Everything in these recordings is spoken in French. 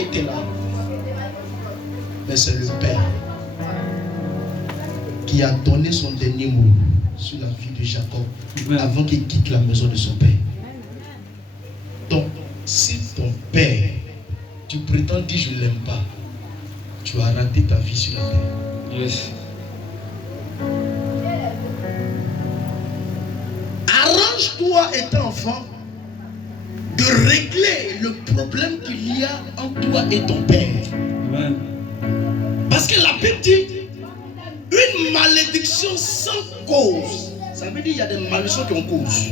été là. Mais c'est le Père qui a donné son dernier mot sur la vie de Jacob avant qu'il quitte la maison de son père. Donc, si ton père, tu prétends dire je ne l'aime pas, tu as raté ta vie sur la terre. Yes. Arrange-toi étant enfant de régler le problème qu'il y a entre toi et ton père. Amen. Parce que la Bible dit une malédiction sans cause. Ça veut dire qu'il y a des malédictions qui ont cause.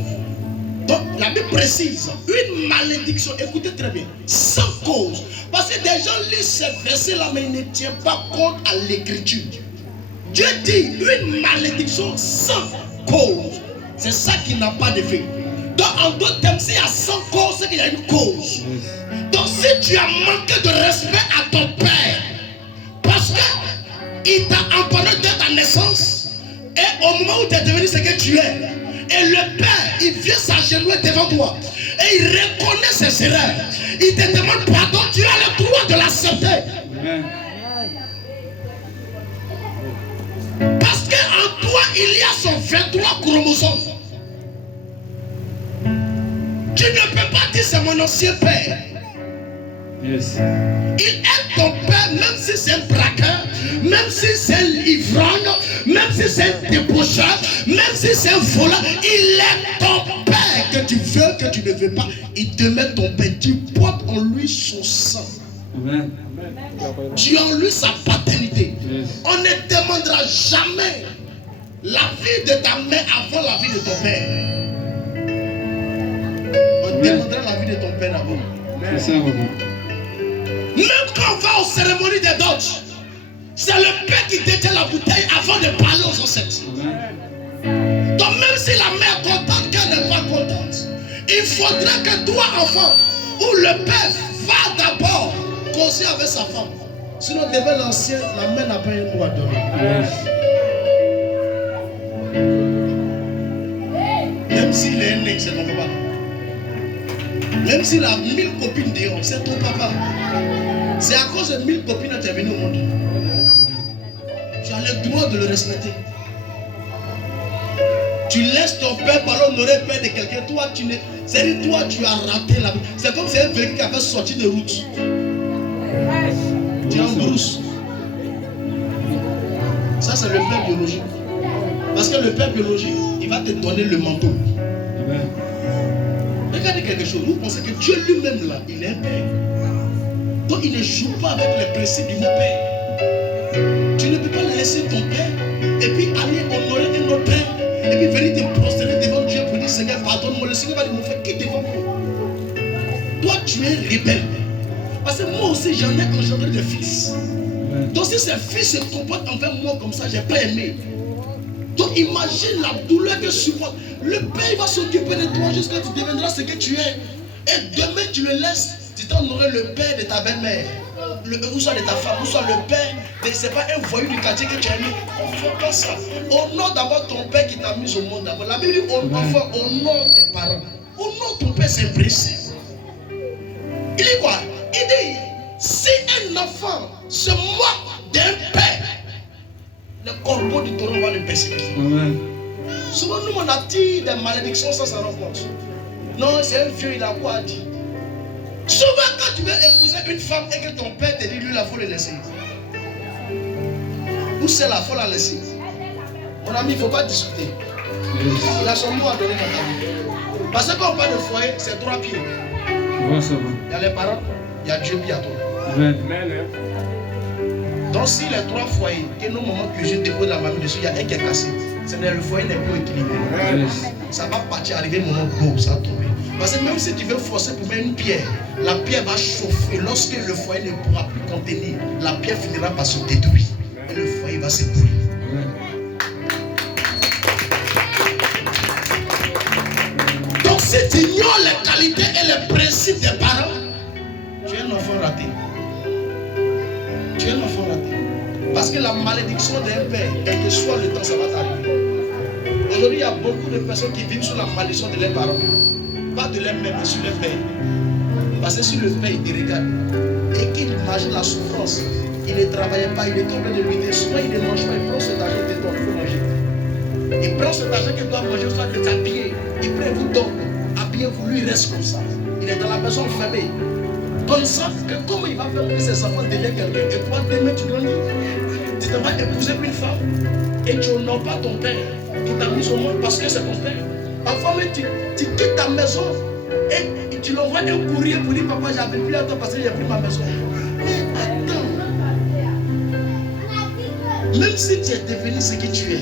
Donc la Bible précise une malédiction, écoutez très bien, sans cause. Parce que des gens lisent ce verset-là, mais ils ne tiennent pas compte à l'écriture. Dieu dit une malédiction sans cause. C'est ça qui n'a pas d'effet. Donc en d'autres termes, s'il y a sans cause, c'est qu'il y a une cause. Donc si tu as manqué de respect à ton père, parce qu'il t'a empoigné dès ta naissance, et au moment où tu es devenu ce que tu es, et le père, il vient s'agenouiller devant toi, et il reconnaît ses erreurs, il te demande pardon, tu as le droit de l'accepter. Parce qu'en toi, il y a son 23 chromosomes. Tu ne peux pas dire c'est mon ancien père. Yes. Il est ton père, même si c'est un braqueur, même si c'est un ivrogne, même si c'est un débaucheur, même si c'est un voleur. Il est ton père, que tu veux, que tu ne veux pas. Il te met ton père, tu portes en lui son sang. Amen. Tu as en lui sa paternité. Yes. On ne demandera jamais la vie de ta mère avant la vie de ton père. On demandera la vie de ton père d'abord. C'est ça, maman. Même quand on va aux cérémonies des dot, c'est le père qui détient la bouteille avant de parler aux ancêtres. Donc même si la mère est contente, qu'elle n'est pas contente, il faudrait que toi, enfant, ou le père va d'abord causer avec sa femme. Sinon, devant l'ancien, la mère n'a pas un mot à donner. Même s'il est né, c'est ton papa. Même s'il a 1000 copines dehors, c'est ton papa. C'est à cause de 1000 copines que tu es venu au monde. Tu as le droit de le respecter. Tu laisses ton père par l'honorer père de quelqu'un. Toi, c'est-à-dire toi, tu as raté la vie. C'est comme si un véhicule qui avait sorti de route. Tu es en brousse. Ça, c'est le père biologique. Parce que le père biologique, il va te donner le manteau. Amen. Regardez quelque chose. Vous pensez que Dieu lui-même, là, il est un père. Donc, il ne joue pas avec les principes du mot père. Tu ne peux pas laisser ton père et puis aller honorer un autre père et puis venir te prosterner devant Dieu pour dire Seigneur, pardonne-moi. Le Seigneur va dire mon frère, quitte devant moi. Toi, tu es rebelle. Parce que moi aussi, j'en ai engendré des fils. Donc, si ces fils se comportent envers moi comme ça, je n'ai pas aimé. Donc, imagine la douleur que je supporte. Le père va s'occuper de toi jusqu'à ce que tu deviendras ce que tu es. Et demain, tu le laisses. Tu t'honoreras le père de ta belle-mère, ou soit de ta femme, ou soit le père de, c'est pas un voyou du quartier que tu as mis. On ne fait pas ça. Honore d'abord ton père qui t'a mis au monde d'abord. La Bible dit enfant, honore tes parents. Honore ton père, c'est précis. Il dit quoi? Il dit, si un enfant se moque d'un père, le corbeau du taureau va le persécuter. Souvent, nous, on attire des malédictions sans s'en rendre compte. Non, c'est un vieux, il a quoi dit? Souvent, quand tu veux épouser une femme et que ton père te dit, lui, il faut le laisser. Où c'est la faut la laisser. Mon ami, il ne faut pas discuter. Il a son mot à donner dans ta vie. Parce que quand on parle de foyer, c'est 3 pieds. Il y a les parents, il y a Dieu, puis il y a toi. Donc, si les 3 foyers, que nos moments que je dépose la mamie dessus, il y a un qui est cassé. C'est-à-dire le foyer n'est plus équilibré. Ça va partir, arriver un moment beau, ça va tomber. Parce que même si tu veux forcer pour mettre une pierre, la pierre va chauffer. Lorsque le foyer ne pourra plus contenir, la pierre finira par se détruire. Et le foyer va s'ébrouiller. Donc si tu ignores les qualités et les principes des parents, tu es un enfant raté. Tu es un enfant raté. Parce que la malédiction d'un père, quel que soit le temps, ça va t'arriver. Aujourd'hui, il y a beaucoup de personnes qui vivent sous la malédiction de leurs parents. Pas de leur mère, mais sur leur père. Parce que si le père il te regarde et qu'il imagine la souffrance. Il ne travaillait pas, il est en train de lutter. Soit il ne mange pas, il prend cet argent et il faut manger. Il prend cet argent qu'il doit manger, soit de s'habiller. Il prend, vous donne. Habillez-vous, lui il reste comme ça. Il est dans la maison enfermée. Comme ça, que comment il va faire que ses enfants deviennent quelqu'un? Et toi, demain, tu grandis. Tu te vas épouser une femme et tu n'honores pas ton père qui t'a mis au monde parce que c'est ton père. Parfois, même, tu quittes ta maison et tu l'envoies un courrier pour dire papa, j'avais plus à toi parce que j'ai pris ma maison. Mais attends, même si tu es devenu ce que tu es,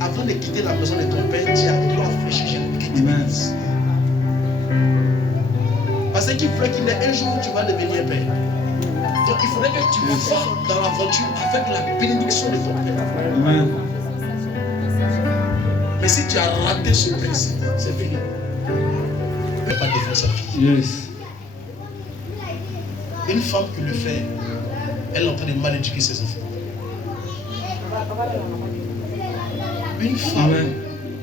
avant de quitter la maison de ton père, tu dois réfléchir à quitter ta maison. Parce qu'il faudrait qu'il y ait un jour où tu vas devenir père. Donc il faudrait que tu vas dans l'aventure avec la bénédiction de ton père. Amen. Mais si tu as raté ce principe, c'est fini. Tu ne peux pas défendre sa fille. Yes. Une femme qui le fait, elle est en train de mal éduquer ses enfants. Une femme Amen.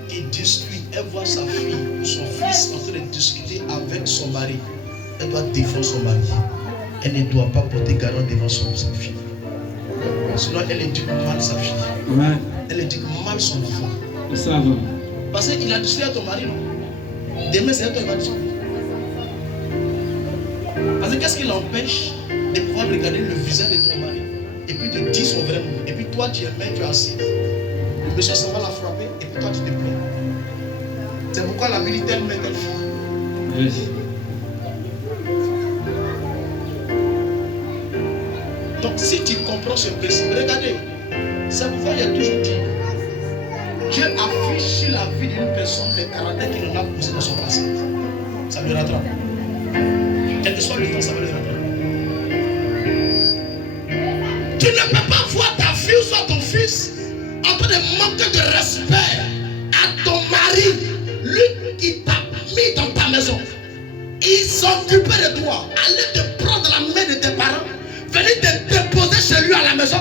qui discute, elle voit sa fille ou son fils en train de discuter avec son mari. Elle doit défendre son mari. Elle ne doit pas porter garant devant sa fille. Sinon, elle éduque mal sa fille. Amen. Elle éduque mal son enfant. Ça va. Parce qu'il a discuté à ton mari, non? Demain, c'est toi qui va discuter. Parce que qu'est-ce qui l'empêche de pouvoir regarder le visage de ton mari et puis de dire son vrai nom? Et puis toi, tu es main, tu es assis. Le monsieur s'en va la frapper et puis toi, tu te plains. C'est pourquoi la Bible dit telle mère, telle fille. Yes. Donc si tu comprends ce principe, regardez, c'est pourquoi il y a toujours dit, Dieu affiche sur la vie d'une personne le caractère qu'il en a posé dans son passé. Ça le rattrape. Quel que soit le temps, ça va le rattraper. Tu ne peux pas voir ta fille ou soit ton fils en train de manquer de respect à ton mari, lui qui t'a mis dans ta maison. Il s'occupait de toi. Allez te prendre la main de tes parents. Venez te déposer chez lui à la maison.